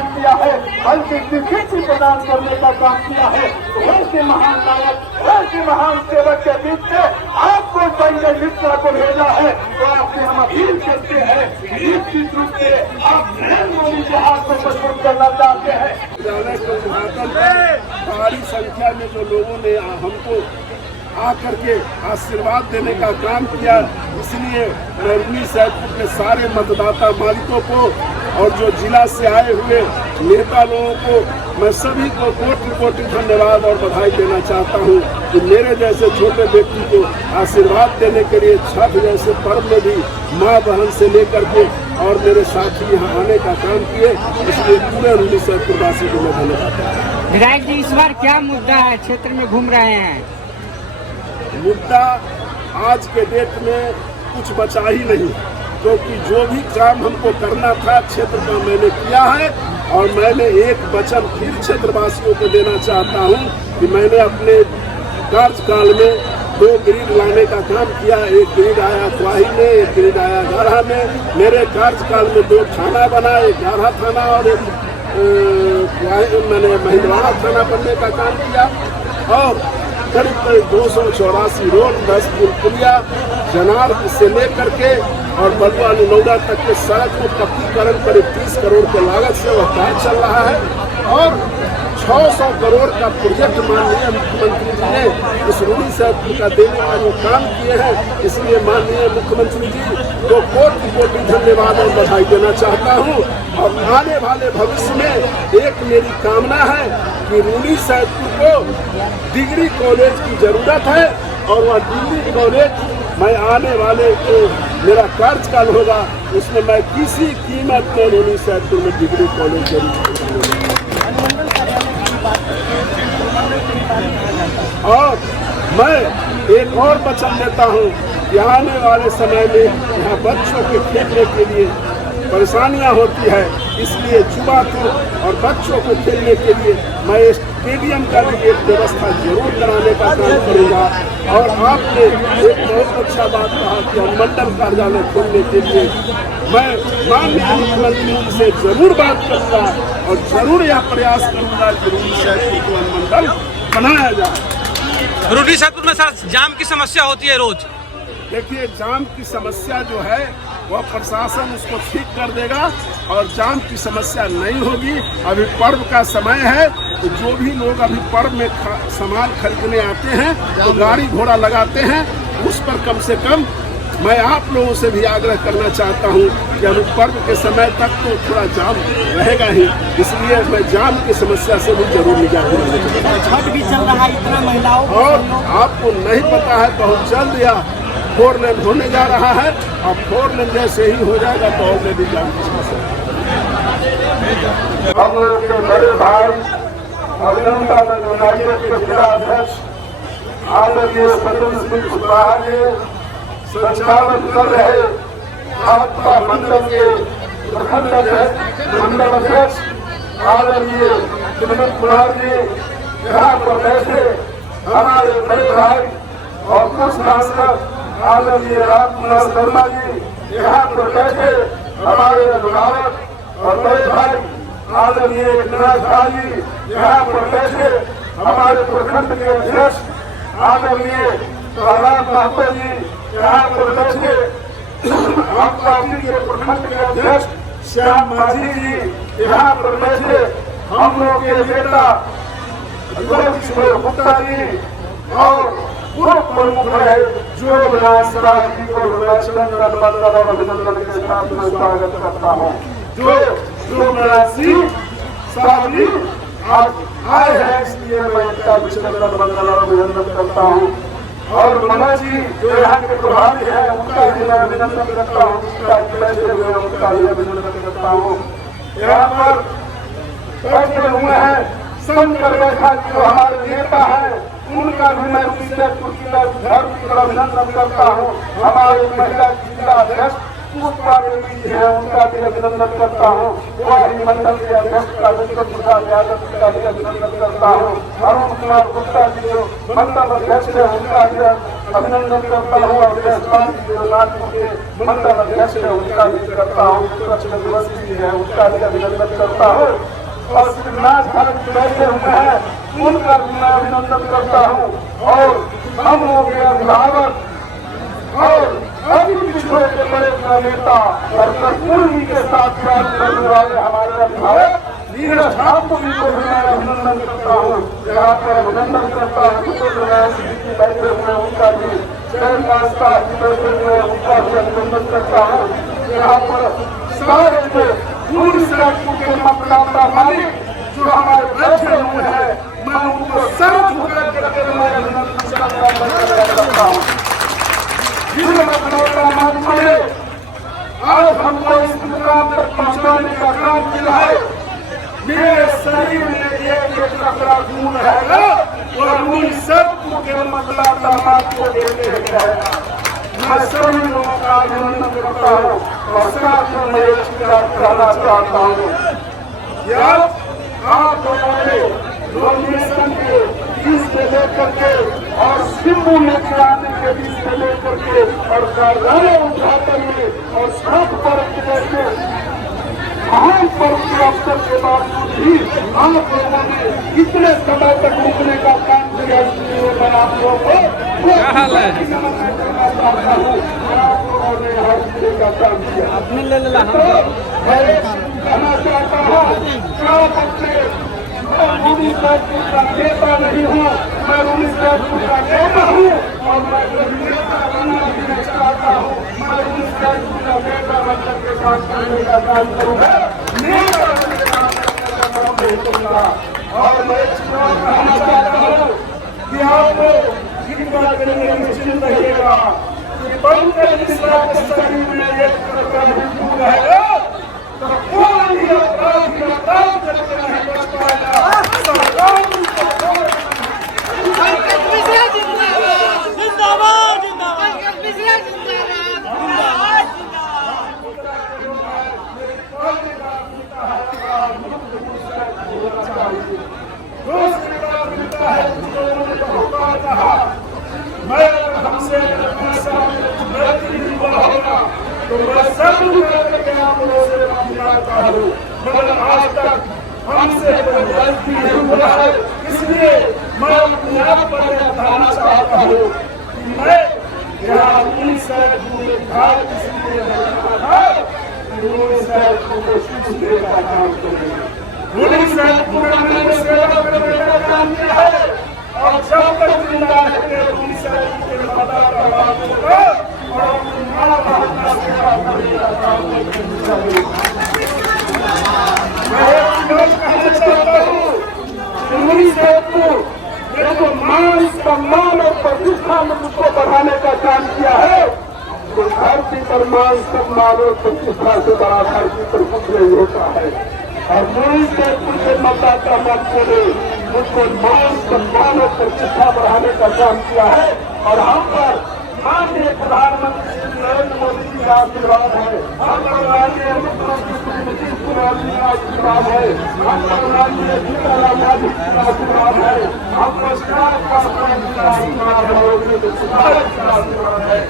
काम किया है, बल्कि स्वीकृति प्रदान करने का काम किया है। ऐसे महान नायक, ऐसे महान सेवक के बीच से आपको संजय मिश्रा को भेजा है, तो आपसे हम अपील करते हैं, निश्चित रूप से आप नरेंद्र मोदी के हाथ को मजबूत करना चाहते हैं। भारी संख्या में जो लोगों ने हमको आकर के आशीर्वाद देने का काम किया, इसलिए मैं रूनी सैदपुर के सारे मतदाता मालिकों को और जो जिला से आए हुए नेता लोगों को, मैं सभी को कोटि कोटि धन्यवाद और बधाई देना चाहता हूं कि मेरे जैसे छोटे व्यक्ति को आशीर्वाद देने के लिए छठ जैसे पर्व में भी माँ बहन से लेकर के और मेरे साथी यहाँ आने का काम किए, इसलिए पूरे रूनी सैदपुर वासी को मैं धन्यवाद। विधायक जी, इस बार क्या मुद्दा है, क्षेत्र में घूम रहे हैं? मुद्दा आज के डेट में कुछ बचा ही नहीं, क्योंकि जो भी काम हमको करना था क्षेत्र का मैंने किया है। और मैंने एक वचन फिर क्षेत्रवासियों को देना चाहता हूं कि मैंने अपने कार्यकाल में 2 ग्रिड लाने का काम किया। एक ग्रिड आया क्वाही में, एक ग्रिड आया गाढ़ा में। मेरे कार्यकाल में 2 थाना बना, एक गाढ़ा थाना और एक मैंने महिंदवाड़ा थाना बनने का काम किया। और करीब 284 रोड, 10 पुलिया, जनार से लेकर के और बलुआ लुनौदा तक के सड़क को पक्कीकरण करीब 30 करोड़ के लागत से वह कार्य चल रहा है। और 600 करोड़ का प्रोजेक्ट माननीय मुख्यमंत्री जी ने इस रूनी सैदपुर का देने का जो काम किए हैं, इसलिए माननीय मुख्यमंत्री जी को कोटि कोटि धन्यवाद और बधाई देना चाहता हूं। और आने वाले भविष्य में एक मेरी कामना है कि रूनी सैदपुर को डिग्री कॉलेज की जरूरत है, और वह डिग्री कॉलेज मैं आने वाले मेरा कार्यकाल होगा, उसमें मैं किसी कीमत में रूनी सैदपुर में डिग्री कॉलेज जरूर। और मैं एक और वचन देता हूँ कि आने वाले समय में यहाँ बच्चों के खेलने के लिए परेशानियाँ होती है, इसलिए युवा को और बच्चों को खेलने के लिए मैं स्टेडियम का भी एक व्यवस्था जरूर कराने का काम करूँगा। और आपने एक बहुत अच्छा बात कहा कि मंडल कार्यालय खोलने के लिए मैं माननीय मुख्यमंत्री से जरूर बात करूँगा और जरूर यह प्रयास करूँगा कि रूनी सैदपुर को मंडल बनाया जाए। रूनी सैदपुर में सर जाम की समस्या होती है रोज। देखिए, जाम की समस्या जो है वह प्रशासन उसको ठीक कर देगा और जाम की समस्या नहीं होगी। अभी पर्व का समय है, तो जो भी लोग अभी पर्व में सामान खरीदने आते हैं तो गाड़ी घोड़ा लगाते हैं, उस पर कम से कम मैं आप लोगों से भी आग्रह करना चाहता हूं कि अभी पर्व के समय तक तो थोड़ा जाम रहेगा ही, इसलिए मैं जाम की समस्या से भी जरूर निजात दिलाना चाहता हूं। छठ भी चल रहा है, इतना महिलाओं और आपको नहीं पता है, बहुत जल्द या 4 लेन होने जा रहा है। अब 4 लेन जैसे ही हो जाएगा तो और भी जाम की समस्या। हम लोग के बड़े भाई अभिनंदन के जिला अध्यक्ष आदरणीय सत्येंद्र सिंह कुशवाहा जी संचालन कर रहे आपका मंडल के प्रखंड मंडल अध्यक्ष आदरणीय विनोद कुमार जी यहाँ पर बैठे हमारे बड़े भाई और कुछ सांसद आदरणीय राम कुमार शर्मा जी यहाँ पर बैठे हमारे अभिभावक और बड़े भाई आदरणीय विनायक झा जी यहाँ पर बैठे हमारे प्रखंड के अध्यक्ष आदरणीय प्रहलाद महतो जी यहाँ पर बैठे आपका के प्रखंड के अध्यक्ष श्याम माझी जी यहाँ पर बैठे हम लोग के नेता गुप्ता जी और पूर्व प्रमुख है जो जी को अभिनंदन के साथ में स्वागत करता हूँ। जो साहब जी आज आए हैं, इसलिए मैं इनका अभिनंदन करता हूँ। और मनोज जी जो यहाँ के प्रभारी है उनका भी मैं अभिनंदन करता हूँ, उनका भी अभिनंदन करता हूँ। यहाँ पर बैठे हुए हैं शंकर रेखा जो हमारे नेता है, उनका भी मैं अभिनंदन करता हूँ। हमारे महिला जिला अध्यक्ष पुष्पा देवी है, उनका भी अभिनंदन करता हूँ। वाही मंडल के अध्यक्ष का यादव का भी अभिनंदन करता हूँ। अरुण कुमार गुप्ता जी जो मंडल अध्यक्ष है, उनका भी अभिनंदन करता हूँ और के मंडल अध्यक्ष है उनका भी करता हूँ, दिवस भी है उसका भी अभिनंदन करता हूँ और शिवनाथ भारत बैठे हुए हैं उनका भी मैं अभिनंदन करता हूँ और हम लोग के अभिभावक और अभी पिछड़े के बड़े नेता और कर्पूर जी के साथ काम करने वाले हमारे अभिभावक नीरज ठाकुर जी को भी मैं अभिनंदन करता हूँ, यहाँ पर अभिनंदन करता हूँ। बैठे हुए उनका भी जयकाश का बैठे हुए उनका भी अभिनंदन करता हूँ। यहाँ पर सारे के के मतदाता मालिक जो हमारे बैठे हुए हैं मैं उनको सर झुका करके मैं अभिनंदन करता हूँ। आज हमको इस मुकाम तक पहुँचाने का काम किया है। मेरे शरीर में एक टुकड़ा खून रहेगा और उन सबको के मतदाता मात को देते रहेगा। मैं सभी लोगों का अभिनंदन करता हूँ और साथ में मैं एक बात कहना चाहता हूँ। आप लोगों ने नॉमिनेशन के बीच से लेकर के और सिंबू लेकर आने के बीच से लेकर के और कार्यालय उद्घाटन में और सब पर्व जैसे महान पर्व के अवसर के बावजूद भी आप लोगों ने इतने समय तक रुकने का काम किया, इसलिए मैं आप लोगों को कहना चाहता हूँ आप लोगों ने हर चीज का काम किया। मैं कहना चाहता हूँ मैं सैदपुर का नेता नहीं हूँ, मैं सैदपुर का नेता हूँ और मैं नेता बनना भी नहीं चाहता हूँ। मैं सैदपुर का नेता बनकर के काम करने का काम करूँगा, नेता बनने का काम करने का काम नहीं करूँगा। और मैं कहना चाहता हूँ कि आप एक बात करेंगे निश्चिंत रहिएगा कि पंकज मिश्रा के शरीर में एक टुकड़ा खून रहेगा तो कोई भी अपराध गिरफ्तार करके नहीं बच पाएगा। पंकज मिश्रा जिंदाबाद जिंदाबाद जिंदाबाद पंकज मिश्रा जिंदाबाद मैं हमसे तो मैं सब करके आप लोगों से माफी मांगता हूँ, मगर आज तक हमसे कोई गलती नहीं हुआ है। इसलिए मैं अपने आप पर बताना चाहता हूँ कि मैं यहाँ सैदपुर में था, इसलिए सैदपुर को सीखने का काम करेंगे। सैदपुर में मैंने सेवा करने का काम किया है और जब तक जिंदा रहते सैदपुर के मतदाता होगा और अपनी माँ बाप का सेवा करने का काम करेंगे। मैं कहना चाहता हूँ सैदपुर मेरे को मान सम्मान और प्रतिष्ठा में उसको बढ़ाने का काम किया है। तो धरती पर मान सम्मान और प्रतिष्ठा से बड़ा धरती पर कुछ नहीं होता है। और सैदपुर के मतदाता मत बोले मुझको मान सम्मान और प्रतिष्ठा बढ़ाने का काम किया है और हम पर माननीय प्रधानमंत्री नरेंद्र मोदी जी का आशीर्वाद है, हम पर माननीय मुख्यमंत्री नीतीश कुमार जी का आशीर्वाद है, हम पर माननीय सीताराम गांधी जी का आशीर्वाद है, हम पर चिराग पासवान जी का आशीर्वाद है और आशीर्वाद है।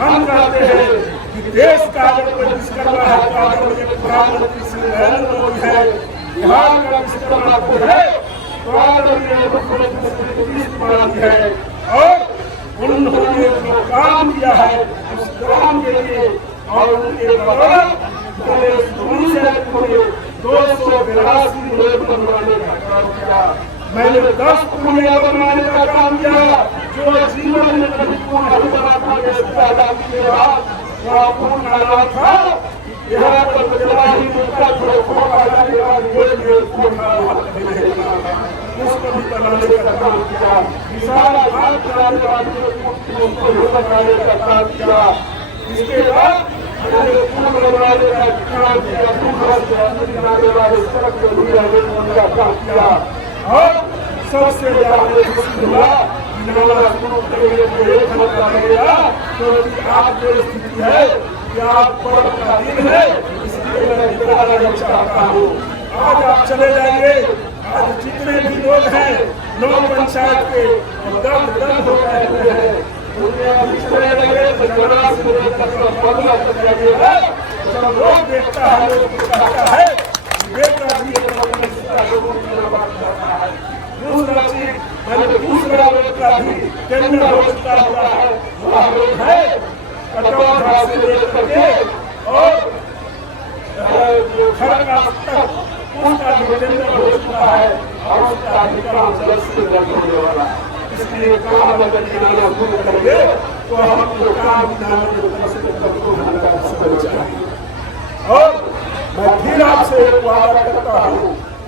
हम कहते हैं कि देश का अगर कोई विश्वकर्मा है तो अगर प्रधानमंत्री श्री नरेंद्र मोदी है, बिहार का विश्वकर्मा को है तो आदरणीय मुख्यमंत्री श्री नीतीश कुमार जी है और उन्होंने जो काम किया है उस काम के लिए और उनके बगैर 282 रोड बनवाने का काम किया। मैंने 10 पुलिया बनवाने का काम किया जो जीवन में कभी पूर्ण नहीं बना था। आजादी के बाद वहाँ पूर्ण आया था, यहाँ पर बदलाही उसको भी बनाने का काम किया, सारा भारत चलाने वाले बनाने का काम किया। इसके बाद पुल बनवाने का काम किया, बनाने वाले सड़क को भी का काम किया और सबसे ज्यादा आप जो स्थिति है कि आप पर्व का दिन है, इसलिए मैं चाहता हूँ आज आप चले जाइए, आज जितने भी लोग हैं 9 पंचायत के दर्द हो रहे हैं, सब लोग देखता है, लोग कहता है बेटा भी दूसरा चीज मैंने दूसरा लोग का भी टेंडर हो चुका हुआ है कटौरा से लेकर के और खड़का तक उसका भी टेंडर हो चुका है और उसका अधिकार जल्द से जल्द होने वाला। इसलिए काम अगर गिनाना शुरू करेंगे तो हमको काम और मैं फिर आपसे एक वादा करता हूँ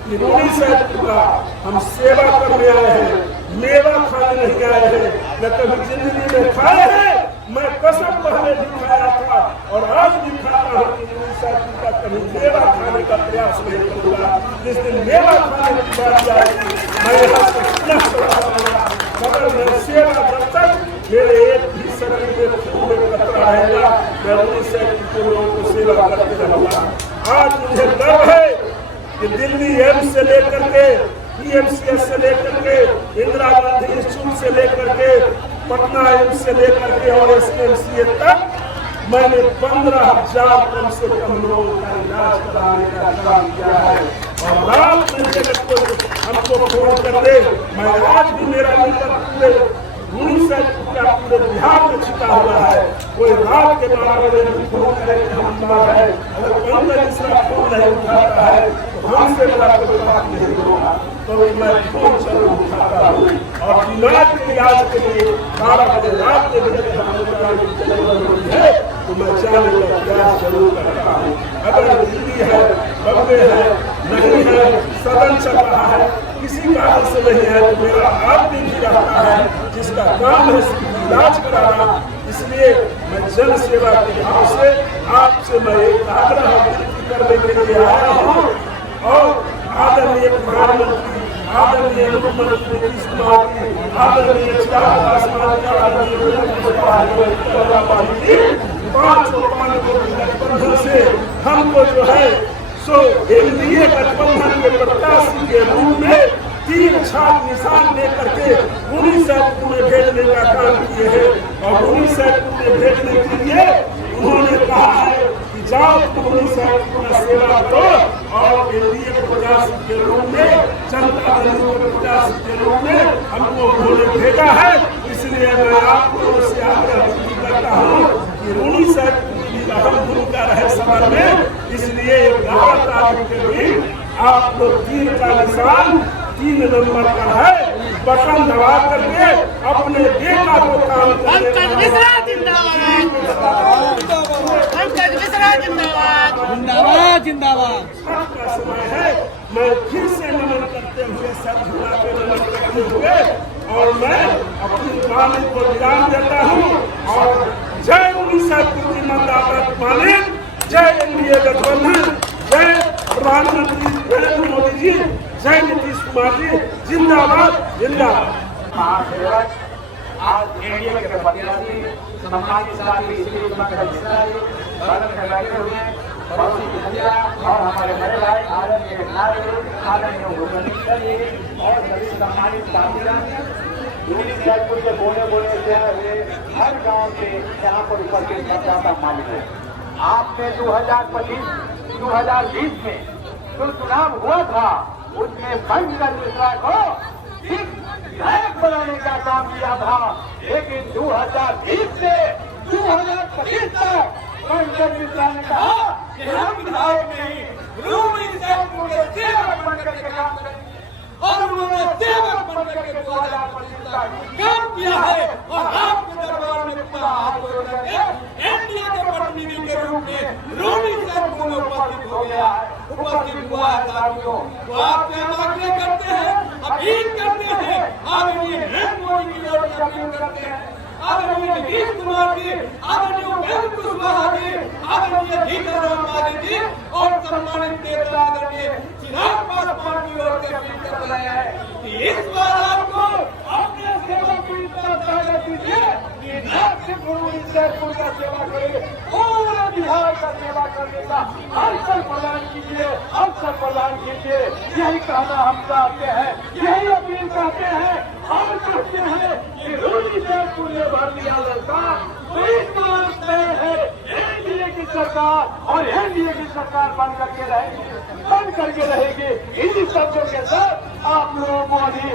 कि रूनी साहब का हम सेवा करने आए हैं, मेवा खाने नहीं आए हैं। न कभी जिंदगी में खाए हैं, मैं कसम पहले भी खाया था और आज भी खाता हूँ कि रूनी साहब का कभी मेवा खाने का प्रयास नहीं करूँगा। जिस दिन मेवा खाने की बात आएगी मैं यहाँ से पुनः चला जाऊँगा, मगर मैं सेवा जब तक मेरे एक भी शरीर में कतरा रहेगा मैं रूनी साहब के लोगों को सेवा करते रहूँगा। आज मुझे गर्व है कि दिल्ली एम्स से लेकर के PMCS से लेकर के इंदिरा गांधी इंस्टीट्यूट से लेकर के पटना एम्स से लेकर के और SKMCA तक मैंने 15,000 कम से कम लोगों का इलाज कराने का काम किया है। और रात में हमको फोन कर दे, मैं आज भी मेरा नंबर पूरे रूनी साहब का पूरे बिहार में छिपा हुआ है। कोई रात के 12 बजे फोन करे हम बात है, अगर पंद्रह दूसरा फोन नहीं उठाता है तो हमसे बड़ा कोई बात नहीं होगा। तो मैं फोन जरूर उठाता हूँ और दिमाग के इलाज के लिए 12 बजे रात के बजे जरूरत है तो मैं जाने का प्रयास जरूर करता हूँ। अगर दिल्ली है, बम्बे है, नहीं है, सदन चल रहा है, किसी कारण से नहीं है तो मेरा आदमी भी रहता है जिसका काम है इलाज कराना। इसलिए मैं जन सेवा के भाव से आपसे मैं एक आग्रह करने के लिए आया हूँ और आदरणीय प्रधानमंत्री, आदरणीय मुख्यमंत्री नीतीश कुमार जी, आदरणीय चिराग पासवान जी, आदरणीय गठबंधन से हमको जो है सो एनडीए गठबंधन के प्रत्याशी के रूप में 3 छाप निशान लेकर के रूनी साहब में भेजने का काम किए हैं और रूनी साहब में भेजने के लिए उन्होंने कहा है कि जाओ रूनी साहब का सेवा करो और एनडीए के प्रत्याशी के रूप में, जनता दल के प्रत्याशी के रूप में हमको उन्होंने भेजा है। इसलिए मैं आपको से आग्रह करता हूँ कि रूनी साहब की अहम भूमिका रहे सभा में। इसलिए 11 तारीख के दिन आप लोग 3 का निशान 3 नंबर का है, बटन दबा करके अपने बेटा को काम पंकज मिश्रा जिंदाबाद, पंकज मिश्रा जिंदाबाद, जिंदाबाद जिंदाबाद। का समय है, मैं फिर से नमन करते हुए सर झुका के नमन करते हुए और मैं अपनी वाणी को विराम देता हूँ और जय रूनी साहब की मतदाता मालिक, जय एनडीए गठबंधन, जय प्रधानमंत्री नरेंद्र मोदी जी, जय नीतीश कुमार जी, जिंदाबाद जिंदाबाद। महासेवक आज एनडीए के प्रत्याशी सम्मानित साथी इसलिए में बैठे हुए पड़ोसी भैया और हमारे बड़े भाई आदरणीय नागरिक, आदरणीय मुख्यमंत्री जी और सभी सम्मानित साथीगण, रूनी साहब के बोले से हर गांव से यहाँ पर उपस्थित मतदाता मालिक है। आपने 2020 में जो चुनाव हुआ था उसमें पंकज मिश्रा को विधायक बनाने का काम किया था, लेकिन 2020 से 2025 तक पंकज मिश्रा ने कहा कि हम विधायक नहीं, रूनी साहब के सेवक बनकर के काम करेंगे और उन्होंने सेवक बनकर के 2025 तक काम किया है। और आपके दरबार में पूरा हाथ जोड़ करके एनडीए के प्रतिनिधि के रूप में रूनी साहब को उपस्थित हो गया है, उपस्थित हुआ है साथियों। तो आपसे हम आग्रह करते हैं, अपील करते हैं, आदरणीय नरेंद्र मोदी की ओर से अपील करते हैं, आदरणीय नीतीश कुमार जी, आदरणीय उपेंद्र कुशवाहा जी, आदरणीय जीतन मांझी जी और सम्मानित नेता आदरणीय चिराग पासवान की ओर से अपील कर रहे हैं कि इस बार आपको अपने सेवा की ताकत दीजिए कि न सिर्फ रूनी साहब का सेवा करें, पूरे बिहार का सेवा करने का अवसर प्रदान कीजिए, अवसर प्रदान कीजिए। यही कहना हम चाहते हैं, यही अपील करते हैं और कहते हैं कि रोटी से पुण्य भर दिया सरकार तो इस बात में है एनडीए की सरकार और एनडीए की सरकार बन करके रहेगी। इन्हीं शब्दों के साथ आप लोगों को अभी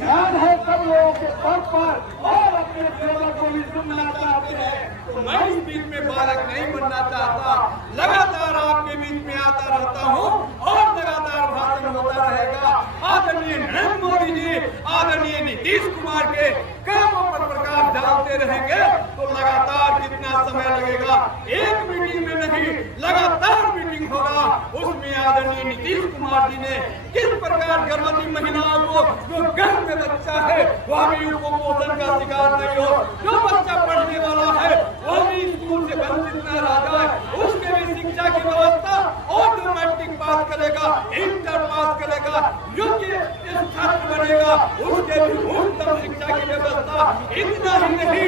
ध्यान है सब लोगों के सर पर और अपने सेवक को भी सुनना चाहते हैं। मैं इस बीच में बालक नहीं बनना चाहता, लगातार आपके बीच में आता रहता हूँ और लगातार भाषण होता रहेगा। आदरणीय नरेंद्र मोदी जी, आदरणीय नीतीश कुमार के कामों पर प्रकाश डालते रहेंगे तो लगातार कितना समय लगेगा, एक मीटिंग में नहीं लगातार मीटिंग होगा। उसमें आदरणीय नीतीश कुमार जी ने किस प्रकार गर्भवती महिलाओं को जो गर्भ में बच्चा है वह भी कुपोषण का शिकार नहीं हो, जो बच्चा पढ़ने वाला है वह भी स्कूल से वंचित न रह जाए, उसके भी शिक्षा की व्यवस्था ऑटोमेटिक पास करेगा, इंटर पास करेगा, योग्य छात्र बनेगा, उसके भी उत्तम शिक्षा की व्यवस्था। इतना ही नहीं